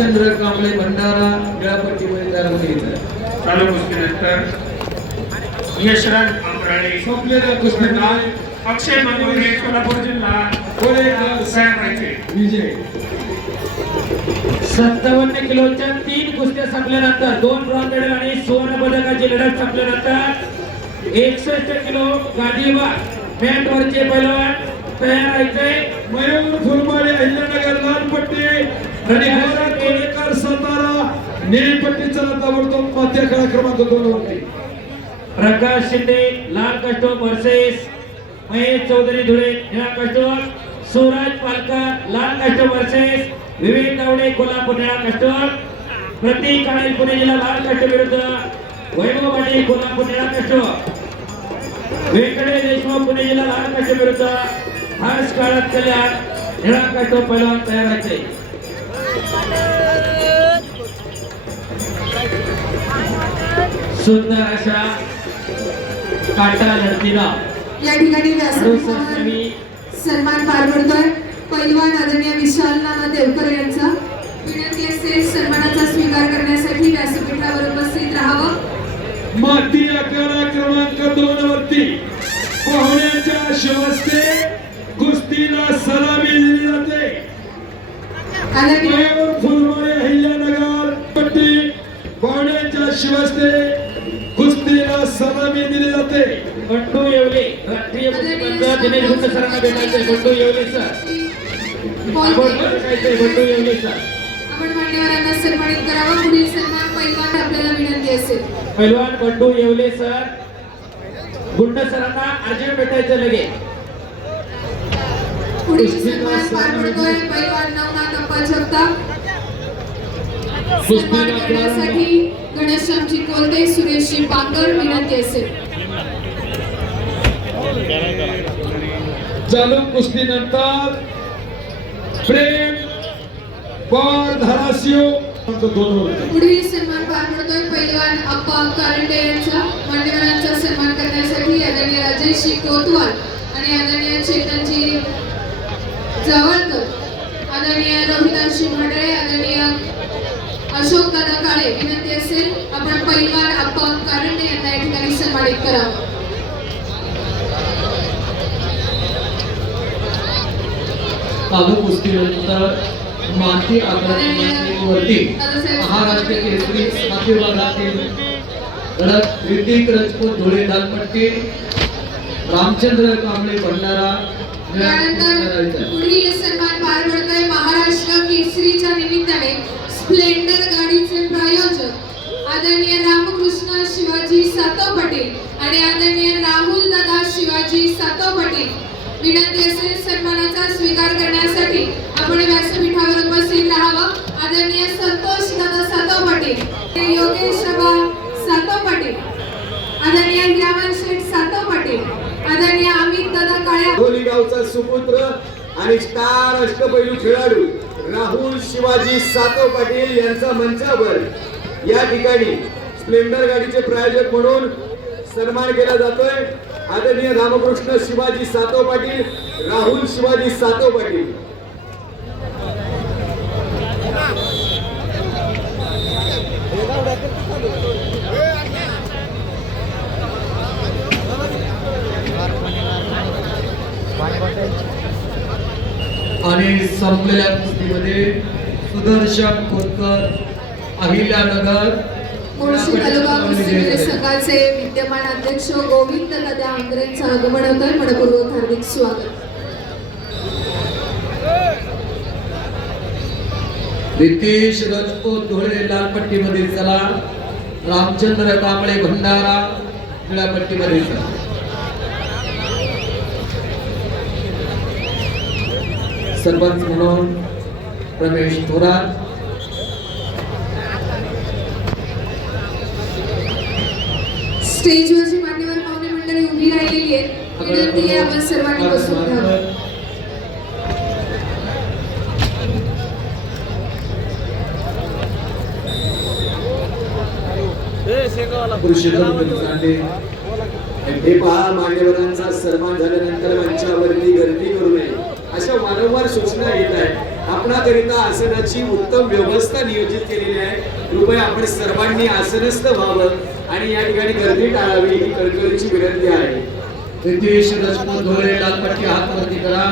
रामचंद्र कांबळे भंडारा वेळापट्टीमध्ये तयार होईल. चालू कुस्तीनंतर यशराज अंबराळे संपलेल्या कुस्तीत अक्षय मंगोरे सोलापूर जिल्हा कोरेगाव सायराचे विजय. 57 किलोच्या 3 कुस्त्या संपल्यानंतर 2 ब्रॉन्झ मेडल आणि सुवर्ण पदकाची लढत संपल्यानंतर 61 किलो गादीवर मॅट वरचे पैलवान तयार व्हायचे. मयूर फुलमाळे अहिल्यानगर लाल पट्टी आणि गौरव कोळेकर सातारा निळी पट्टी. चला ताबडतोब माथ्या खेळा क्रमांक 2 वरती. प्रकाश शिंदे लाल कस्टोम वर्सेस महेश चौधरी धुळे निळा कस्टोम. सूरज पालकर लाल कस्टोम वर्सेस विवेक गावडे कोल्हापूर निळा कस्टोम. प्रतीक काळे पुणे जिल्हा लाल कस्टोम विरुद्ध वैभव पाटील कोल्हापूर निळा कस्टोम. व्यंकटेश देशमुख पुणे जिल्हा लाल कस्टोम विरुद्ध हर्ष काळत कल्याण निळा कस्टोम पैलवान तयार व्हायचे. सुंदर अशा काटा लढतीला या ठिकाणी व्यासपीठावर सन्मान पार पडतोय पैलवान आदरणीय विशाल नाना देवकर यांचा. विनंती असते सन्मानाचा स्वीकार करण्यासाठी व्यासपीठावर उपस्थित राहावं. माती आखाडा क्रमांक 2 वरती पाहुण्यांच्या शिवस्ते कुस्तीला सलामी दिली जाते. आदरणीय मयूर फुलमाळे अहिल्यानगर पट्टी पाहुण्यांच्या शिवस्ते कुस्तीला सलामी दिली जाते. बंडू येवले राष्ट्रीय कुस्तीपटू दिनेश गुंड सरांना भेटायचे. बंडू येवले सर आपण भेटायचे. बंडू येवले सर आपण मान्यवरांना सन्मानित करावं. पुढील सन्मान पैलवान आपल्याला विनंती असेल. पैलवान बंडू येवले सर गुंड सरांना अर्जंट भेटायचं लगे. पुढील सन्मान पार पडतोय पैलवान नवनाथ अप्पा जगताप. सन्मान करण्यासाठी गणेशरामजी कोलते सुरेशजी पांगर विनंती असेल. चालू कुस्तीनंतर प्रेम पवार धाराशिव 2 वरती. पुढील सन्मान पार पडतोय पैलवान अप्पा कारंडे यांचा. मान्यवरांचा सन्मान करण्यासाठी आदरणीय राजेशजी कोतवाल आणि आदरणीय चेतनजी जवळकर, आदरणीय रोहिदासजी भाडळे, आदरणीय अशोक दादा काळे विनंती असेल आपण पैलवान अप्पा कारंडे यांना या ठिकाणी सन्मानित करावं. चालू कुस्तीनंतर माती आखाडा वरती महाराष्ट्र केसरी सातव्या विभागातील लढत ऋतिक राजपूत धुळे लाल पट्टी रामचंद्र कांबळे भंडारा त्यानंतर पुढील सन्मान पार पडतोय महाराष्ट्र केसरीच्या निमित्ताने स्प्लेंडर गाडीचे प्रायोजक आदरणीय रामकृष्ण शिवाजी सातव पाटील आणि आदरणीय राहुल दादा शिवाजी सातव पाटील. विनंती असेल सन्मानाचा स्वीकार करण्यासाठी आपण व्यासपीठावर उपस्थित राहावं. आदरणीय संतोष दादा सातव पाटील, योगेश सातव पाटील, आदरणीय ग्रामन शेठ सातव पाटील, आदरणीय अमित दादा काळ्या. दोन्ही गावचा सुपुत्र आणि स्टार अष्टपैलू खेळाडू राहुल शिवाजी सातव पाटील यांचा मंचावर या ठिकाणी स्प्लेंडर गाडीचे प्रायोजक म्हणून सन्मान केला जातोय. आदरणीय रामकृष्ण शिवाजी सातव पाटील, राहुल शिवाजी सातव पाटील. आणि संपलेल्या कुस्तीमध्ये सुदर्शन खोतकर अहिल्यानगर मुळशी तालुका कुस्ती संघाचे विद्यमान अध्यक्ष गोविंद दादा आंग्रेंचं आगमन होतंय. मनपूर्वक हार्दिक स्वागत. रितेश राजपूत धुळे लाल पट्टीमध्ये चला. रामचंद्र कांबळे भंडारा निळ्या पट्टीमध्ये चला. सरपंच म्हणून रमेश थोरात, स्टेजवरची मान्यवर पाहुणे मंडळी उभी राहिलेली आहेत. विनंती आहे आपण सर्वांनी बसून घ्यावं. हे पहा, मान्यवरांचा सन्मान झाल्यानंतर मंचावरती गर्दी करू नये अशा वारंवार सूचना येत आहेत. आपणाकरिता आसनाची उत्तम व्यवस्था नियोजित केलेली आहे. कृपया आपण सर्वांनी आसनस्थ व्हावं आणि या ठिकाणी गर्दी टाळावी ही कळकळीची विनंती आहे. नितीश राजपूत धोळे लालपट्टी हातवरती करा.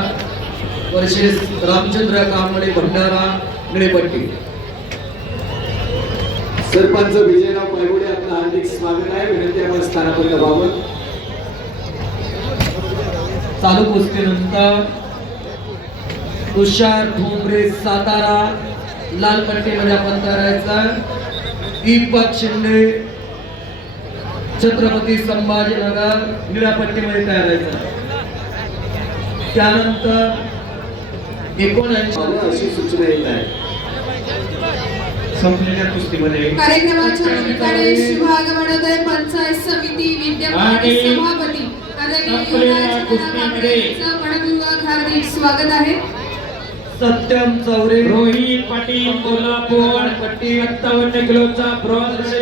वर्षेस रामचंद्र कांबळे भंडारा निळेपट्टी. सरपंच विजयराव पायगुडे आपलं हार्दिक स्वागत आहे. विनंती आपण स्थानापन्न व्हावं. चालू कुस्तीनंतर तुषार ठोंबरे सातारा लाल पट्टीमध्ये आपण करायचा. दीपक शिंदे छत्रपती संभाजीनगर निळ्या पट्टीमध्ये तयारायचा. त्यानंतर 79 अशी सूचना येत आहे. संपलेल्या कुस्तीमध्ये कार्यक्रमाच्या निमित्ताने शुभागमनोदय पंचायत समिती विद्यमान आणि सभापती आदरणीय संपलेल्या युवराज कुस्तीमध्ये यांचं मनपूर्वक हार्दिक स्वागत आहे. सत्यम चौरे रोहित पाटील कोल्हापूर 57 किलोचा ब्रॉन्झ